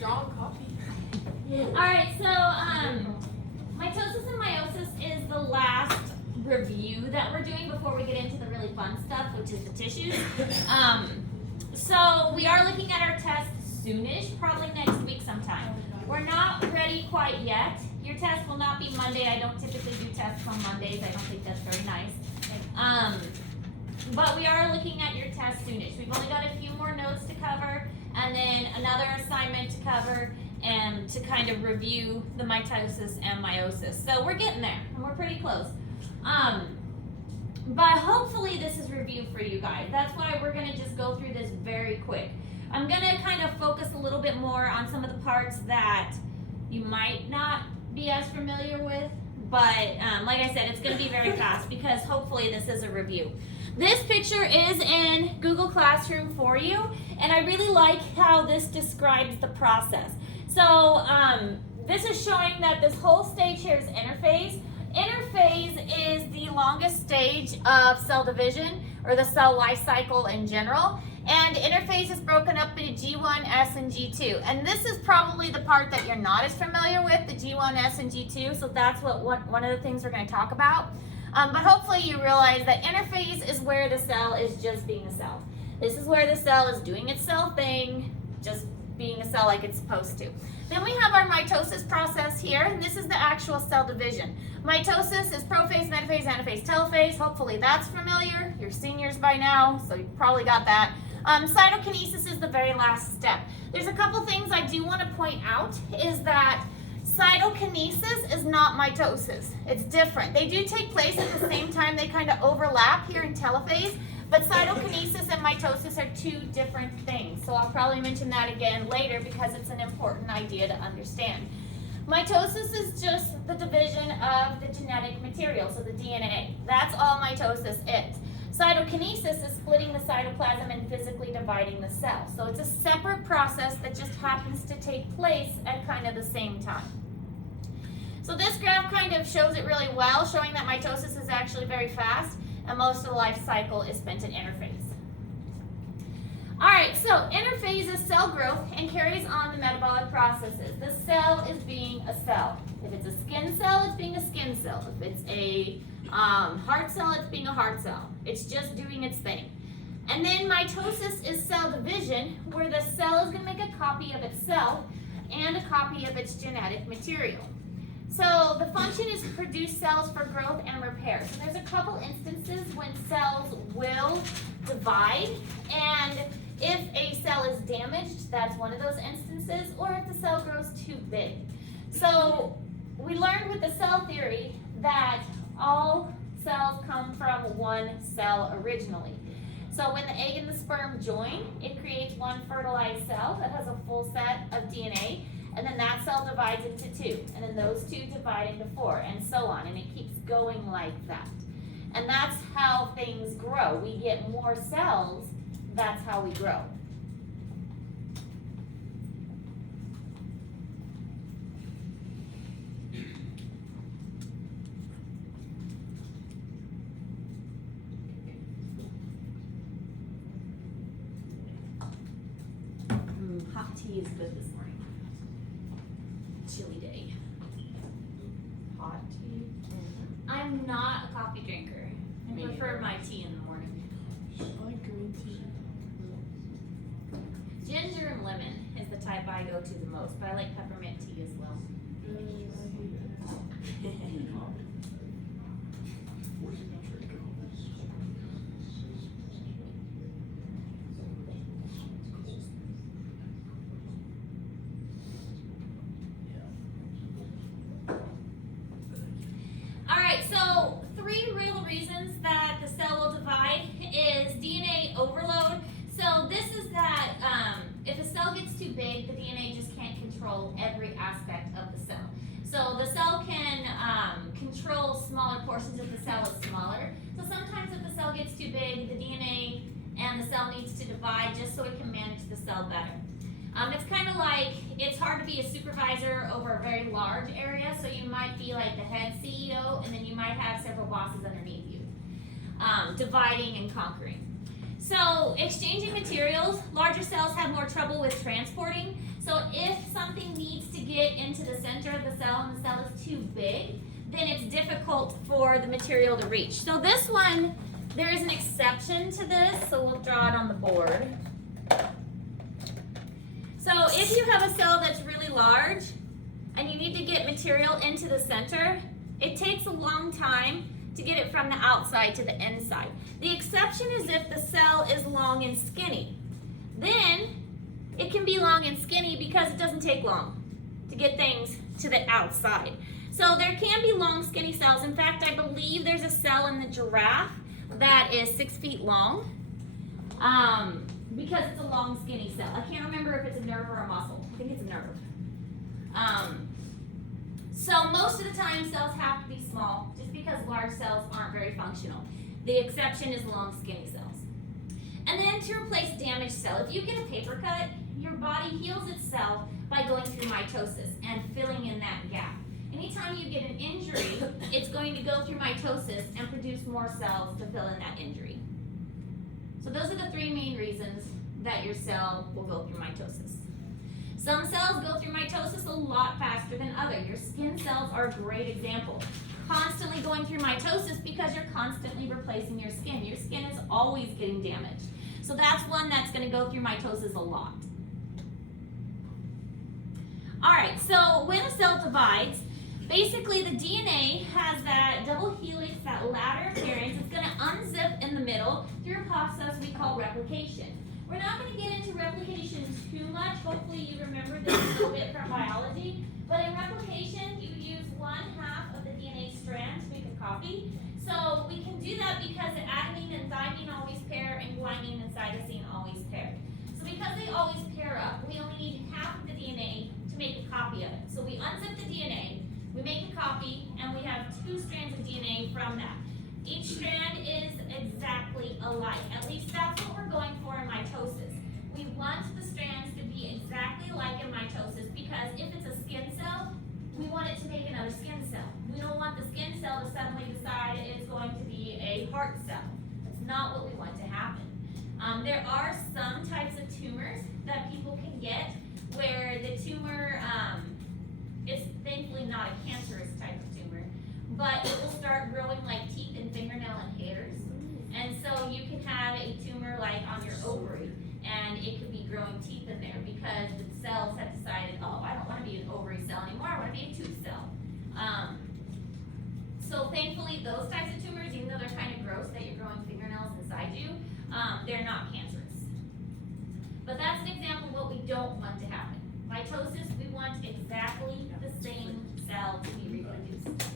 strong coffee. Alright, so mitosis and meiosis is the last review that we're doing before we get into the really fun stuff, which is the tissues. So we are looking at our test soonish, probably next week sometime. We're not ready quite yet. Your test will not be Monday. I don't typically do tests on Mondays. I don't think that's very nice. But we are looking at your test soonish. We've only got a few more notes to cover, and then another assignment to cover, and to kind of review the mitosis and meiosis. So we're getting there, and we're pretty close. But hopefully this is review for you guys. That's why we're gonna just go through this very quick. I'm gonna kind of focus a little bit more on some of the parts that you might not be as familiar with, but like I said, it's gonna be very fast because hopefully this is a review. This picture is in Google Classroom for you, and I really like how this describes the process. So this is showing that this whole stage here is interphase. Interphase is the longest stage of cell division, or the cell life cycle in general. And interphase is broken up into G1, S, and G2. And this is probably the part that you're not as familiar with, the G1, S, and G2. So that's one of the things we're going to talk about. But hopefully you realize that interphase is where the cell is just being a cell. This is where the cell is doing its cell thing, just being a cell like it's supposed to. Then we have our mitosis process here, and this is the actual cell division. Mitosis is prophase, metaphase, anaphase, telophase. Hopefully that's familiar. You're seniors by now, so you probably got that. Cytokinesis is the very last step. There's a couple things I do want to point out is that cytokinesis is not mitosis. It's different. They do take place at the same time. They kind of overlap here in telophase, but cytokinesis and mitosis are two different things. So I'll probably mention that again later because it's an important idea to understand. Mitosis is just the division of the genetic material, so the DNA. That's all mitosis is. Cytokinesis is splitting the cytoplasm and physically dividing the cell. So it's a separate process that just happens to take place at kind of the same time. So this graph kind of shows it really well, showing that mitosis is actually very fast, and most of the life cycle is spent in interphase. All right, so interphase is cell growth and carries on the metabolic processes. The cell is being a cell. If it's a skin cell, it's being a skin cell. If it's a heart cell, it's being a heart cell. It's just doing its thing. And then mitosis is cell division, where the cell is going to make a copy of itself and a copy of its genetic material. So the function is to produce cells for growth and repair. So there's a couple instances when cells will divide, and if a cell is damaged, that's one of those instances, or if the cell grows too big. So we learned with the cell theory that all cells come from one cell originally. So when the egg and the sperm join, it creates one fertilized cell that has a full set of DNA, and then that cell divides into two, and then those two divide into four, and so on, and it keeps going like that. And that's how things grow. We get more cells, that's how we grow. Hot tea is good this morning. Chilly day. Hot tea. I'm not a coffee drinker. I Me prefer neither. my tea in the morning. I like green tea. Ginger and lemon is the type I go to the most, but I like peppermint tea as well. Alright, so 3 real reasons that the cell will divide is DNA overload. So this is that if a cell gets too big, the DNA just can't control every aspect of the cell. So the cell can control smaller portions if the cell is smaller. So sometimes if the cell gets too big, the DNA and the cell needs to divide just so it can manage the cell better. It's kind of like, it's hard to be a supervisor over a very large area, so you might be like the head CEO, and then you might have several bosses underneath you, dividing and conquering. So exchanging materials, larger cells have more trouble with transporting. So if a cell and the cell is too big, then it's difficult for the material to reach. So this one, there is an exception to this, so we'll draw it on the board. So if you have a cell that's really large and you need to get material into the center, it takes a long time to get it from the outside to the inside. The exception is if the cell is long and skinny. Then it can be long and skinny because it doesn't take long to get things to the outside. So there can be long, skinny cells. In fact, I believe there's a cell in the giraffe that is 6 feet long because it's a long, skinny cell. I can't remember if it's a nerve or a muscle. I think it's a nerve. So most of the time, cells have to be small just because large cells aren't very functional. The exception is long, skinny cells. And then to replace damaged cell, if you get a paper cut, your body heals itself by going through mitosis and filling in that gap. Anytime you get an injury, it's going to go through mitosis and produce more cells to fill in that injury. So those are the 3 main reasons that your cell will go through mitosis. Some cells go through mitosis a lot faster than others. Your skin cells are a great example. Constantly going through mitosis because you're constantly replacing your skin. Your skin is always getting damaged. So that's one that's going to go through mitosis a lot. All right, so when a cell divides, basically the DNA has that double helix, that ladder appearance. It's going to unzip in the middle through a process we call replication. We're not going to get into replication too much. Hopefully you remember this a little bit from biology. But in replication, you use 1/2 of the DNA strand to make a copy. So we can do that because the adenine and thymine always pair and guanine and cytosine always pair. So because they always pair up, we only need 1/2 of the DNA to make a copy of it. So we unzip the DNA, we make a copy, and we have 2 strands of DNA from that. Each strand is exactly alike. At least that's what we're going for in mitosis. We want the strands to be exactly alike in mitosis because if it's a skin cell, we want it to make another skin cell. We don't want the skin cell to suddenly decide it's going to be a heart cell. That's not what we want to happen. There are some types of tumors that people can get where the tumor is thankfully not a cancerous type of tumor, but it will start growing like teeth and fingernail and hairs. And so you can have a tumor like on your ovary, and it could be growing teeth in there because the cells have decided, oh, I don't want to be an ovary cell anymore, I want to be a tooth cell. So thankfully those types of tumors, even though they're kind of gross that you're growing fingernails inside you, they're not cancerous. But that's an example of what we don't want to happen. Mitosis, we want exactly the same cell to be reproduced.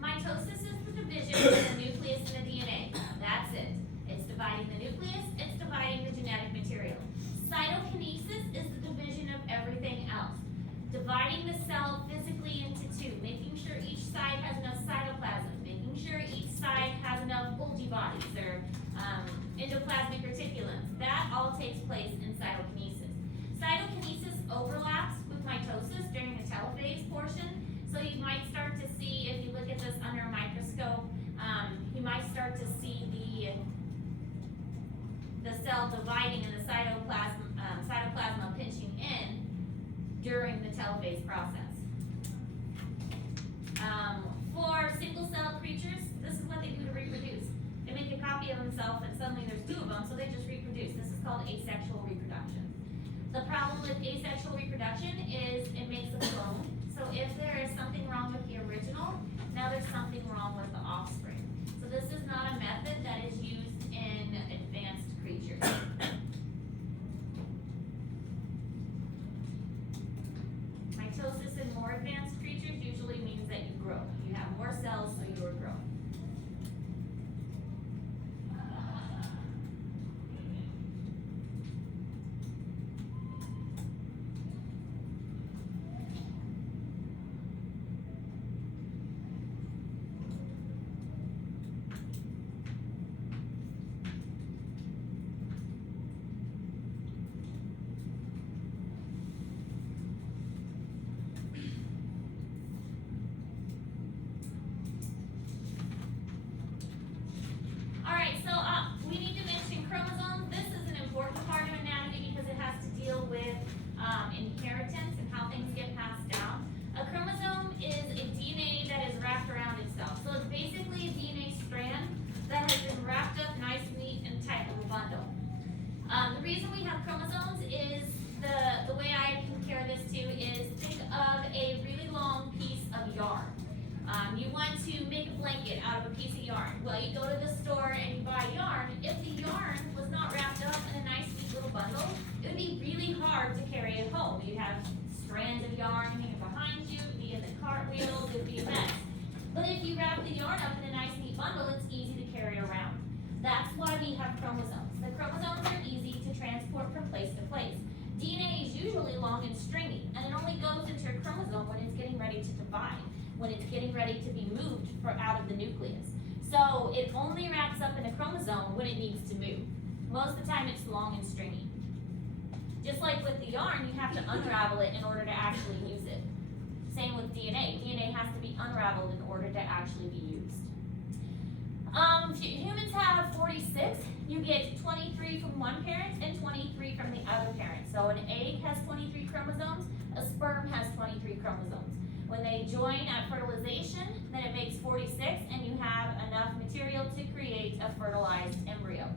Mitosis is the division of the nucleus in the DNA. That's it. It's dividing the nucleus, it's dividing the genetic material. Cytokinesis is the division of everything else. Dividing the cell physically into 2, making sure each side has enough cytoplasm, making sure each side has enough Golgi bodies or endoplasmic reticulums. That all takes place in cytokinesis. Cytokinesis overlaps with mitosis during the telophase portion. So you might start to see, if you look at this under a microscope, you might start to see the cell dividing and the cytoplasma pinching in during the telophase process. For single cell creatures, this is what they do to reproduce. They make a copy of themselves and suddenly there's 2 of them, so they just reproduce. This is called asexual reproduction. The problem with asexual reproduction is it makes a clone. So if there is something wrong with the original, now there's something wrong with the offspring. So this is not a method that is used in advanced creatures. Mitosis in more advanced creatures usually means that you grow. You have more cells, so you are growing. is, think of a really long piece of yarn. You want to make a blanket out of a piece of yarn. Well, you go to the store and you buy yarn. If the yarn was not wrapped up in a nice neat little bundle, it would be really hard to carry it home. You'd have strands of yarn hanging behind you, it'd be in the cartwheels, it'd be a mess. But if you wrap the yarn up in a nice neat bundle, it's easy to carry around. That's why we have chromosomes. The chromosomes are easy to transport from place to place. DNA is usually long and stringy, and it only goes into a chromosome when it's getting ready to divide, when it's getting ready to be moved out of the nucleus. So it only wraps up in a chromosome when it needs to move. Most of the time it's long and stringy. Just like with the yarn, you have to unravel it in order to actually use it. Same with DNA. DNA has to be unraveled in order to actually be used. Humans have 46. You get 23 from one parent and 23 from the other parent. So an egg has 23 chromosomes, a sperm has 23 chromosomes. When they join at fertilization, then it makes 46, and you have enough material to create a fertilized embryo.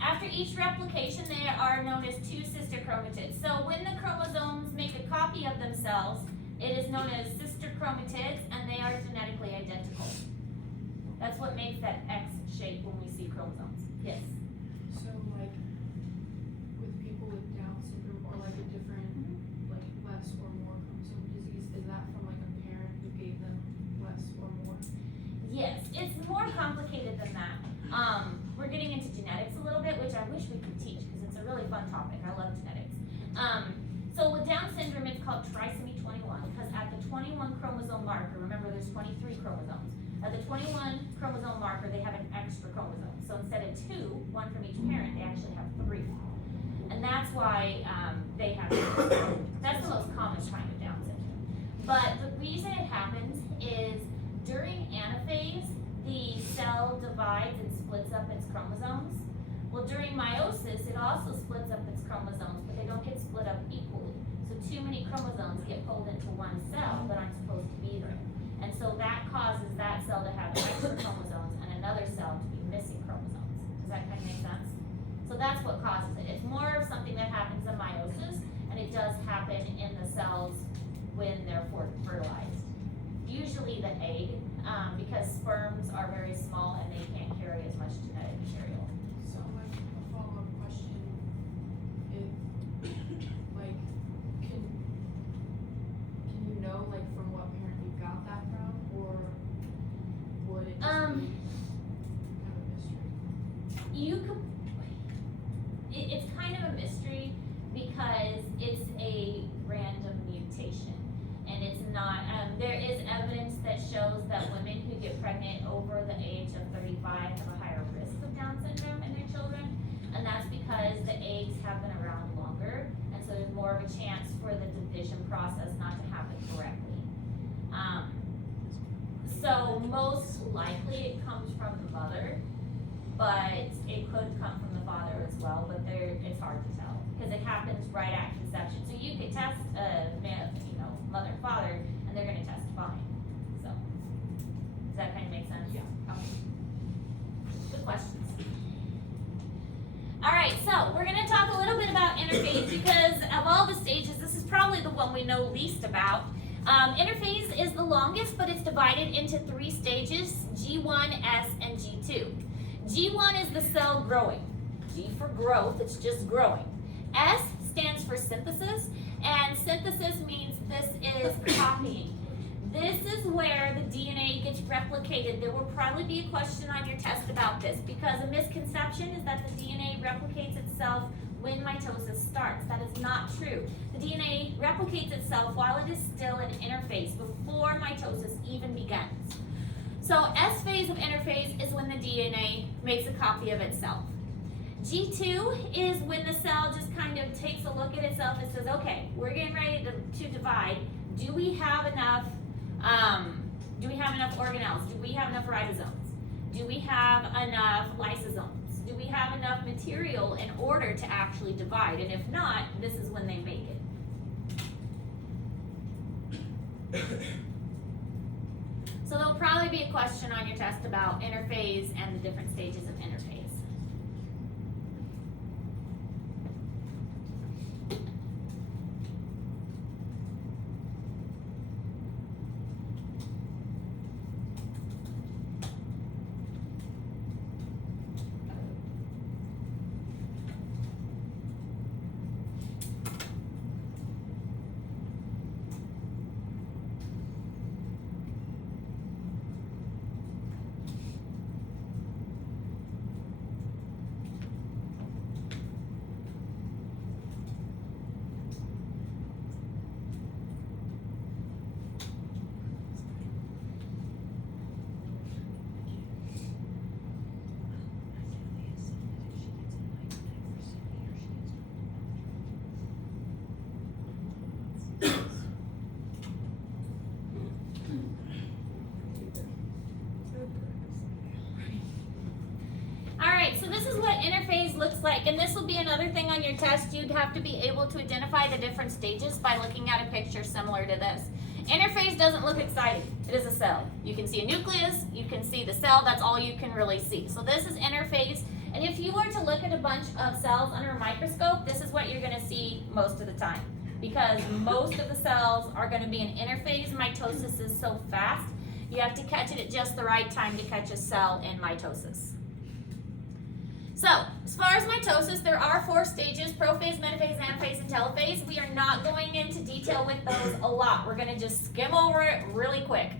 After each replication, they are known as two sister chromatids. So when the chromosomes make a copy of themselves, it is known as sister chromatids, and they are genetically identical. That's what makes that X shape when we see chromosomes. Yes? So like with people with Down syndrome or like a different, like less or more chromosome disease, is that from like a parent who gave them less or more? Yes, it's more complicated than that. We're getting into genetics a little bit, which I wish we could teach because it's a really fun topic. I love genetics. So with Down syndrome, it's called trisomy 21 because at the 21 chromosome marker, remember there's 23 chromosomes. At the 21 chromosome marker, they have an extra chromosome. So instead of 2, one from each parent, they actually have 3. And that's why they have, that's the most common kind of Down syndrome. But the reason it happens is during anaphase, the cell divides and splits up its chromosomes. Well, during meiosis, it also splits up its chromosomes, but they don't get split up equally. So too many chromosomes get pulled into one cell that aren't supposed to be there. And so that causes that cell to have extra chromosomes and another cell to be missing chromosomes. Does that kind of make sense? So that's what causes it. It's more of something that happens in meiosis, and it does happen in the cells when they're fertilized. Usually the egg, because sperms are very small and they can't carry as much genetic material. So like a follow-up question, if like can you know like from what parent you got that from, or would it just be kind of a mystery? You could, it's kind of a mystery because it's a random mutation. And it's not, there is evidence that shows that women who get pregnant over the age of 35 have a higher risk of Down syndrome in their children. And that's because the eggs have been around longer, and so there's more of a chance for the division process not to happen correctly. So most likely it comes from the mother, but it could come from the father as well, but it's hard to tell because it happens right at conception. So you could test mother and father, and they're going to test fine. So, does that kind of make sense? Yeah. Good questions. All right, so we're going to talk a little bit about interphase because of all the stages, this is probably the one we know least about. Interphase is the longest, but it's divided into 3 stages, G1, S, and G2. G1 is the cell growing. G for growth, it's just growing. S stands for synthesis, and synthesis means this is copying. This is where the DNA gets replicated. There will probably be a question on your test about this because a misconception is that the DNA replicates itself when mitosis starts. That is not true. The DNA replicates itself while it is still in interphase, before mitosis even begins. So S phase of interphase is when the DNA makes a copy of itself. G2 is when the cell just kind of takes a look at itself and says, okay, we're getting ready to divide. Do we have enough organelles? Do we have enough ribosomes? Do we have enough lysosomes? Do we have enough material in order to actually divide? And if not, this is when they make it. So there'll probably be a question on your test about interphase and the different stages of interphase. looks like, and this will be another thing on your test, you'd have to be able to identify the different stages by looking at a picture similar to this. Interphase doesn't look exciting. It is a cell. You can see a nucleus, you can see the cell, that's all you can really see. So this is interphase, and if you were to look at a bunch of cells under a microscope, this is what you're gonna see most of the time. Because most of the cells are gonna be in interphase. Mitosis is so fast, you have to catch it at just the right time to catch a cell in mitosis. So, as far as mitosis, there are 4 stages: prophase, metaphase, anaphase, and telophase. We are not going into detail with those a lot. We're gonna just skim over it really quick.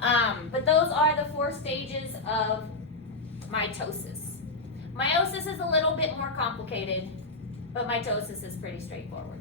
But those are the 4 stages of mitosis. Meiosis is a little bit more complicated, but mitosis is pretty straightforward.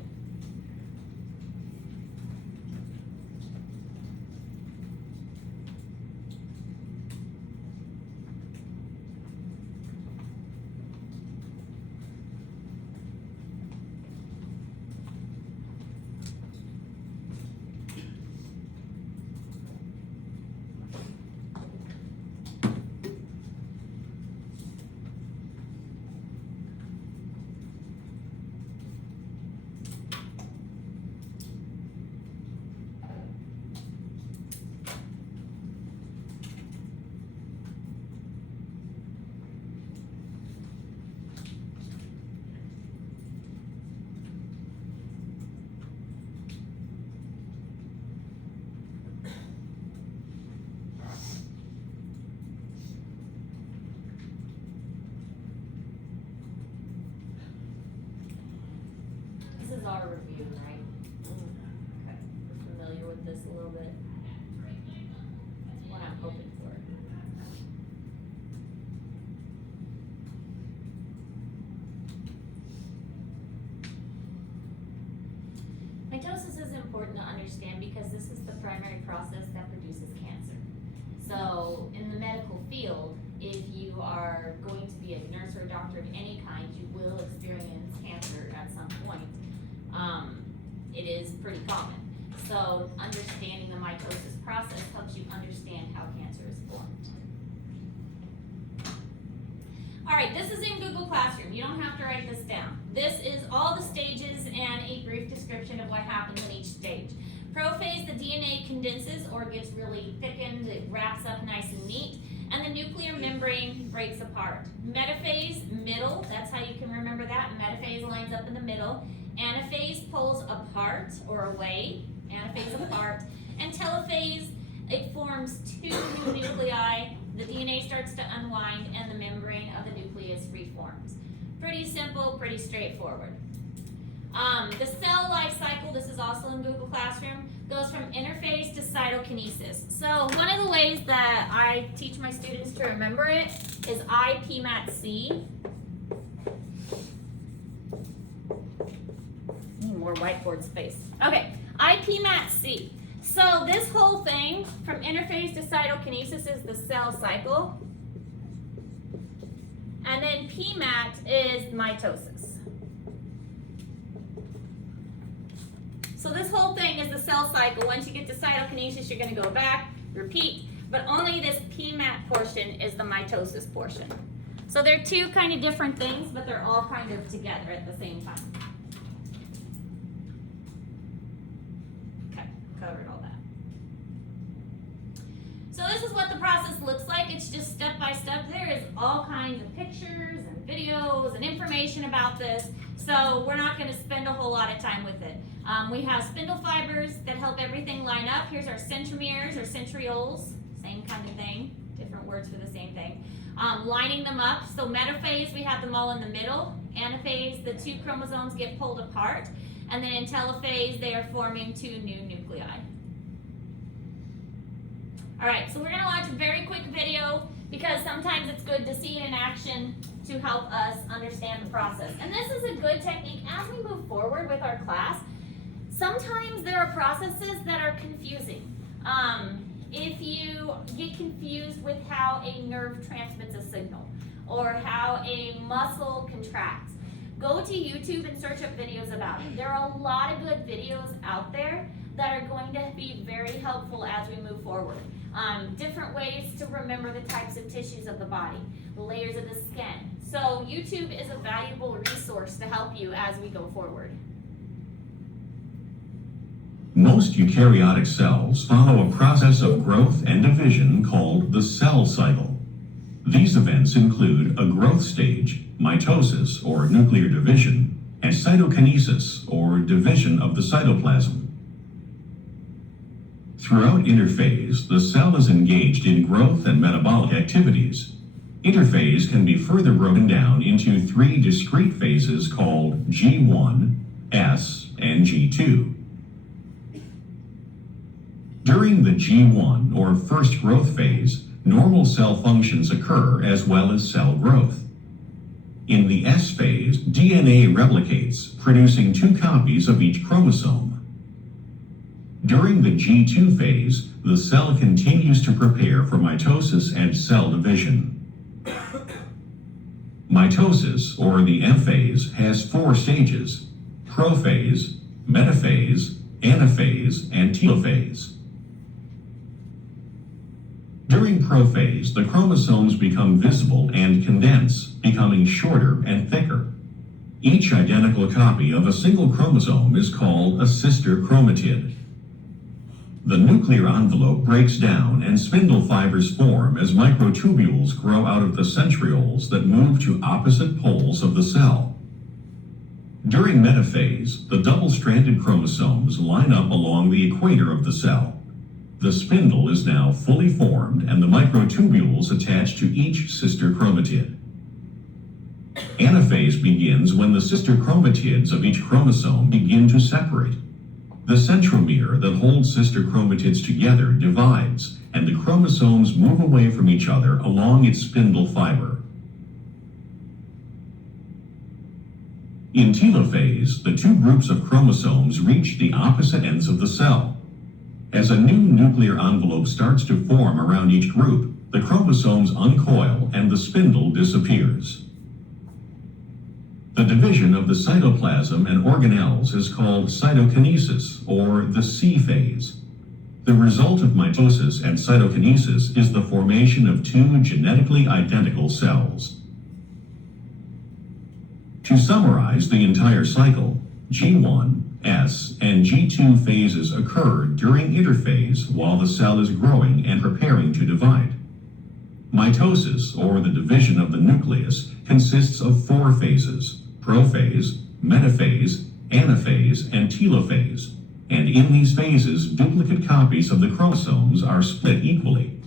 This is our review, right? Okay, we're familiar with this a little bit. That's what I'm hoping for. Mitosis is important to understand because this is the primary process that produces cancer. So, in the medical field, if you are going to be a nurse or a doctor of any kind, you will experience cancer at some point. It is pretty common. So understanding the mitosis process helps you understand how cancer is formed. All right, this is in Google Classroom. You don't have to write this down. This is all the stages and a brief description of what happens in each stage. Prophase, the DNA condenses or gets really thickened, it wraps up nice and neat, and the nuclear membrane breaks apart. Metaphase, middle, that's how you can remember that. Metaphase lines up in the middle. Anaphase pulls apart or away, anaphase apart. And telophase, it forms 2 new nuclei. The DNA starts to unwind and the membrane of the nucleus reforms. Pretty simple, pretty straightforward. The cell life cycle, this is also in Google Classroom, goes from interphase to cytokinesis. So one of the ways that I teach my students to remember it is IPMAT-C. More whiteboard space. Okay, IPMAT-C. So this whole thing from interphase to cytokinesis is the cell cycle. And then PMAT is mitosis. So this whole thing is the cell cycle. Once you get to cytokinesis, you're going to go back, repeat, but only this PMAT portion is the mitosis portion. So they're 2 kind of different things, but they're all kind of together at the same time. Covered all that. So this is what the process looks like. It's just step by step. There is all kinds of pictures and videos and information about this. So we're not going to spend a whole lot of time with it. We have spindle fibers that help everything line up. Here's our centromeres or centrioles. Same kind of thing. Different words for the same thing. Lining them up. So metaphase, we have them all in the middle. Anaphase, the 2 chromosomes get pulled apart. And then in telophase, they are forming 2 new nuclei. All right, so we're going to watch a very quick video because sometimes it's good to see it in action to help us understand the process. And this is a good technique as we move forward with our class. Sometimes there are processes that are confusing. If you get confused with how a nerve transmits a signal or how a muscle contracts, go to YouTube and search up videos about it. There are a lot of good videos out there that are going to be very helpful as we move forward. different ways to remember the types of tissues of the body, the layers of the skin. So YouTube is a valuable resource to help you as we go forward. Most eukaryotic cells follow a process of growth and division called the cell cycle. These events include a growth stage, mitosis or nuclear division, and cytokinesis or division of the cytoplasm. Throughout interphase, the cell is engaged in growth and metabolic activities. Interphase can be further broken down into 3 discrete phases called G1, S, and G2. During the G1 or first growth phase, normal cell functions occur as well as cell growth. In the S phase, DNA replicates, producing 2 copies of each chromosome. During the G2 phase, the cell continues to prepare for mitosis and cell division. Mitosis, or the M phase, has 4 stages: prophase, metaphase, anaphase, and telophase. During prophase, the chromosomes become visible and condense, becoming shorter and thicker. Each identical copy of a single chromosome is called a sister chromatid. The nuclear envelope breaks down and spindle fibers form as microtubules grow out of the centrioles that move to opposite poles of the cell. During metaphase, the double-stranded chromosomes line up along the equator of the cell. The spindle is now fully formed and the microtubules attach to each sister chromatid. Anaphase begins when the sister chromatids of each chromosome begin to separate. The centromere that holds sister chromatids together divides, and the chromosomes move away from each other along its spindle fiber. In telophase, the 2 groups of chromosomes reach the opposite ends of the cell. As a new nuclear envelope starts to form around each group, the chromosomes uncoil and the spindle disappears. The division of the cytoplasm and organelles is called cytokinesis, or the C phase. The result of mitosis and cytokinesis is the formation of 2 genetically identical cells. To summarize the entire cycle, G1, S, and G2 phases occur during interphase while the cell is growing and preparing to divide. Mitosis, or the division of the nucleus, consists of 4 phases: prophase, metaphase, anaphase, and telophase. And in these phases, duplicate copies of the chromosomes are split equally.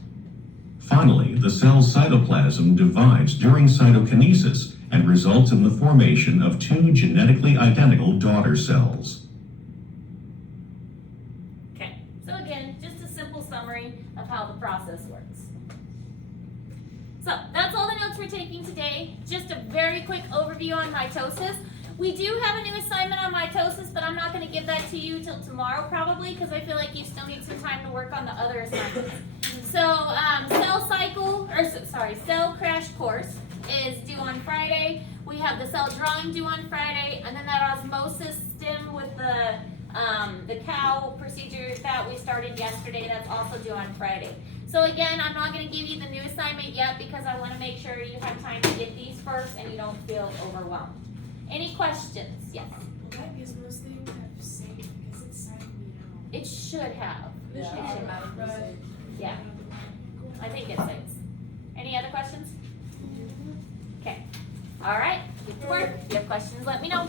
Finally, the cell's cytoplasm divides during cytokinesis and results in the formation of 2 genetically identical daughter cells. Okay, so again, just a simple summary of how the process works. So that's all the notes we're taking today. Just a very quick overview on mitosis. We do have a new assignment on mitosis, but I'm not going to give that to you till tomorrow probably, because I feel like you still need some time to work on the other assignments. So cell crash course is due on Friday. We have the cell drawing due on Friday, and then that osmosis stim with the cow procedure that we started yesterday, that's also due on Friday. So again, I'm not going to give you the new assignment yet because I want to make sure you have time to get these first and you don't feel overwhelmed. Any questions? Yes? Will that gizmos thing have saved because it signed me out? It should have. It should Yeah. automatically Yeah, I think it saves. Any other questions? Okay. All right, get to work. If you have questions, let me know.